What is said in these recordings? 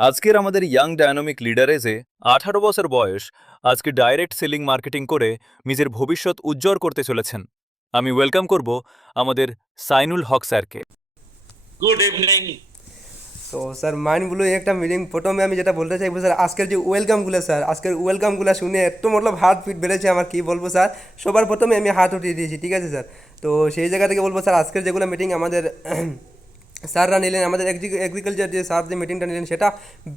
আজকের আমাদের young dynamic লিডারেজে 18 বছর বয়স আজকে ডাইরেক্ট সেলিং মার্কেটিং করে নিজের ভবিষ্যৎ উজ্জ্বল করতে চলেছেন। আমি ওয়েলকাম করব আমাদের সাইনুল হক স্যারকে। Good evening. তো স্যার মাইন্ড ব্লোয়িং একটা মিটিং। প্রথমে আমি যেটা বলতে চাইবো স্যার, আজকের যে ওয়েলকামগুলো স্যার, আজকের ওয়েলকামগুলো শুনে একটু মতলব হার্ট বিট বেড়েছে আমার, কি বলবো স্যার। সবার প্রথমে আমি হাত উঠিয়ে দিয়েছি, ঠিক আছে স্যার। তো সেই জায়গা থেকে বলবো স্যার, আজকের যেগুলো মিটিং আমাদের স্যাররা নিলেন, আমাদের এগ্রিকালচার যে স্যার যে মিটিংটা নিলেন, সেটা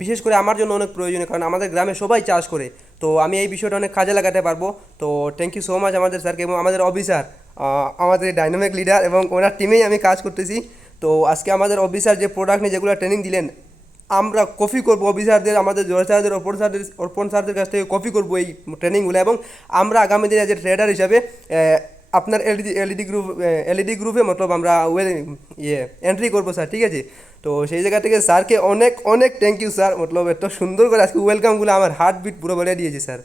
বিশেষ করে আমার জন্য অনেক প্রয়োজনীয়, কারণ আমাদের গ্রামে সবাই চাষ করে। তো আমি এই বিষয়টা অনেক কাজে লাগাতে পারবো। তো থ্যাংক ইউ সো মাচ আমাদের স্যারকে এবং আমাদের অফিসার, আমাদের ডাইনামিক লিডার এবং ওনার টিমেই আমি কাজ করতেছি। তো আজকে আমাদের অফিসার যে প্রোডাক্ট নিয়ে যেগুলো ট্রেনিং দিলেন, আমরা কপি করবো অফিসারদের, আমাদের জয় স্যারদের, অর্পণ স্যারদের কাছ থেকে কপি করবো এই ট্রেনিংগুলো, এবং আমরা আগামী দিনে যে ট্রেডার হিসাবে আপনার এলইডি গ্রুপে মতলব আমরা এন্ট্রি করবো স্যার, ঠিক আছে। তো সেই জায়গা থেকে স্যারকে অনেক অনেক থ্যাংক ইউ স্যার, মতলব এত সুন্দর করে আজকে ওয়েলকামগুলো আমার হার্ট বিট পুরো বেড়ে দিয়েছে স্যার।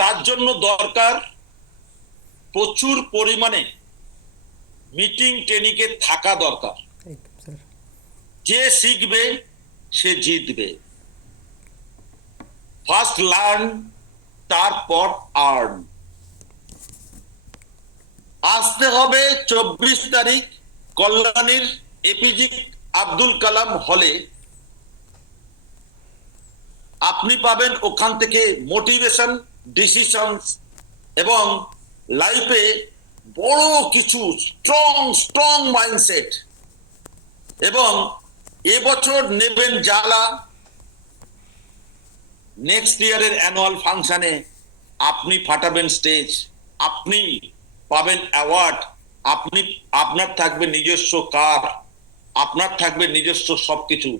তার জন্য দরকার প্রচুর পরিমাণে মিটিং ট্রেনিংয়ে থাকা দরকার। একদম স্যার। যে শিখবে সে জিতবে। ফার্স্ট লার্ন, তারপর আর্ন। আসতে হবে 24 তারিখ কল্যাণীর এপিজে আব্দুল কালাম হলে। আপনি পাবেন ওখান থেকে মোটিভেশন, ডিসিশন এবং লাইফে বড় কিছু স্ট্রং স্ট্রং মাইন্ডসেট। এবং এবছর নেবেন যারা, নেক্সট ইয়ারের অ্যানুয়াল ফাংশনে আপনি ফাটাবেন স্টেজ, আপনি পাবেন অ্যাওয়ার্ড, আপনি আপনার থাকবে নিজস্ব কার, আপনার থাকবে নিজস্ব সবকিছু।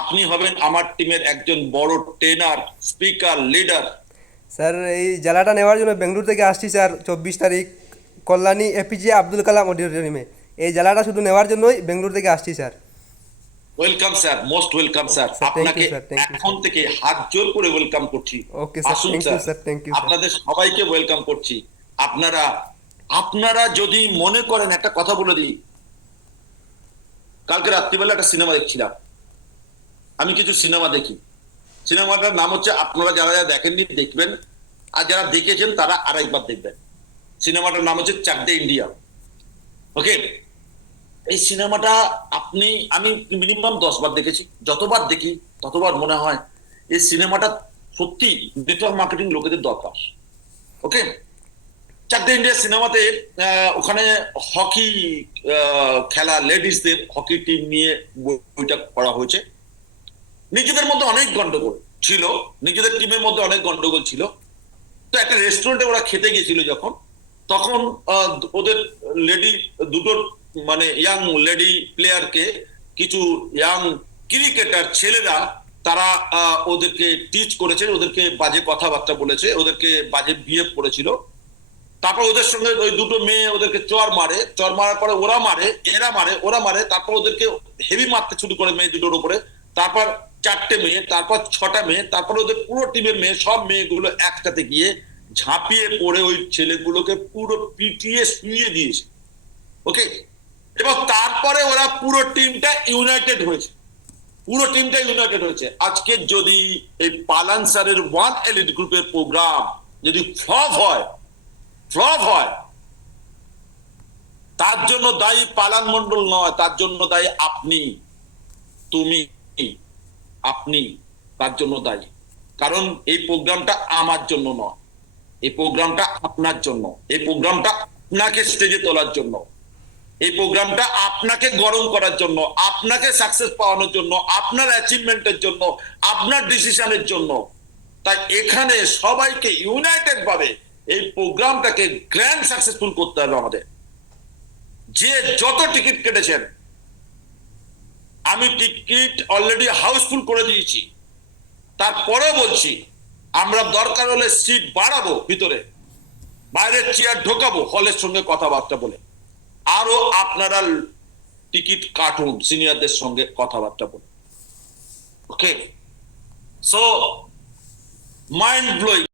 আপনি হবেন আমার টিমের একজন বড় ট্রেনার, স্পিকার, লিডার। স্যার এই জেলাটা নেওয়ার জন্য বেঙ্গলুরু থেকে আসছি স্যার, 24 তারিখ কল্যাণী এপিজে আব্দুল কালাম অডিটোরিয়ামে। এই জেলাটা শুধু নেওয়ার জন্যই বেঙ্গলুরু থেকে আসছি sir. Welcome sir, most welcome sir. Sir thank you আপনাকে স্যার, থ্যাংক ইউ এখন স্যার। থেকে হাত জোর করে ওয়েলকাম করছি। ওকে স্যার, আসুন thank you sir, sir, thank you sir. আপনাদের সবাইকে ওয়েলকাম করছি। আপনারা আপনারা যদি মনে করেন, একটা কথা বলে দিই, কালকে রাত্রিবেলা একটা সিনেমা দেখছিলাম। আমি কিছু সিনেমা দেখি, সিনেমাটার নাম হচ্ছে, আপনারা যারা যারা দেখেননি দেখবেন, আর যারা দেখেছেন তারা আরেকবার দেখবেন। সিনেমাটার নাম হচ্ছে চাক দে ইন্ডিয়া। ওকে, এই সিনেমাটা আমি মিনিমাম 10 বার দেখেছি। যতবার দেখি ততবার মনে হয় এই সিনেমাটা সত্যি নেটওয়ার্ক মার্কেটিং লোকেদের দরকার। ওকে, চাক দে ইন্ডিয়া সিনেমাতে ওখানে হকি খেলা, লেডিসদের হকি টিম নিয়ে বইটা করা হয়েছে। নিজেদের মধ্যে অনেক গন্ডগোল ছিল, নিজেদের টিমের মধ্যে অনেক গন্ডগোল ছিল। তো একটা রেস্টুরেন্টে ওরা খেতে গেছিল যখন, তখন ওদের লেডি দুটো, মানে ইয়াং লেডি প্লেয়ারকে কিছু ইয়াং ক্রিকেটার ছেলেরা, তারা ওদেরকে টিচ করেছে, ওদেরকে বাজে কথাবার্তা বলেছে, ওদেরকে বাজে বিহেভ করেছিল। তারপর ওদের সঙ্গে ওই দুটো মেয়ে ওদেরকে চর মারে, চর মারার পরে ওরা মারে, এরা মারে, ওরা মারে, তারপর ওদেরকে হেভি মারতে শুরু করে মেয়ে দুটোর উপরে। তারপর 4টে মেয়ে, তারপর 6টা মেয়ে, তারপর ওদের পুরো টিমের মেয়ে, সব মেয়েগুলো একসাথে গিয়ে ঝাঁপিয়ে পড়ে ওই ছেলেগুলোকে পুরো পিটিয়ে শুয়ে দিয়েছে। ওকে, এবং তারপরে ওরা পুরো টিমটা ইউনাইটেড হয়েছে, পুরো টিমটা ইউনাইটেড হয়েছে। আজকে যদি এই পালান স্যারের ওয়ান এলিট গ্রুপের প্রোগ্রাম যদি ফ্লপ হয়, তার জন্য দায়ী পালান মন্ডল নয়, তার জন্য দায়ী আপনি, তুমি, আপনি তার জন্য দায়ী। কারণ এই প্রোগ্রামটা আমার জন্য নয়, এই প্রোগ্রামটা আপনার জন্য, এই প্রোগ্রামটা আপনাকে স্টেজে তোলার জন্য, এই প্রোগ্রামটা আপনাকে গরম করার জন্য, আপনাকে সাকসেস পাওয়ানোর জন্য, আপনার অ্যাচিভমেন্টের জন্য, আপনার ডিসিশনের জন্য। তাই এখানে সবাইকে ইউনাইটেড ভাবে এই প্রোগ্রামটাকে গ্র্যান্ড সাকসেসফুল করতে হবে আমাদের। যে যত টিকিট কেটেছেন, আমি টিকিট অলরেডি হাউসফুল করে দিয়েছি। তারপরে বলছি, আমরা দরকার হলে সিট বাড়াবো, ভিতরে বাইরের চেয়ার ঢোকাবো, হলের সঙ্গে কথাবার্তা বলে। আরো আপনারা টিকিট কাটুন সিনিয়রদের সঙ্গে কথাবার্তা বলে। ওকে, সো মাইন্ড ব্লোয়িং।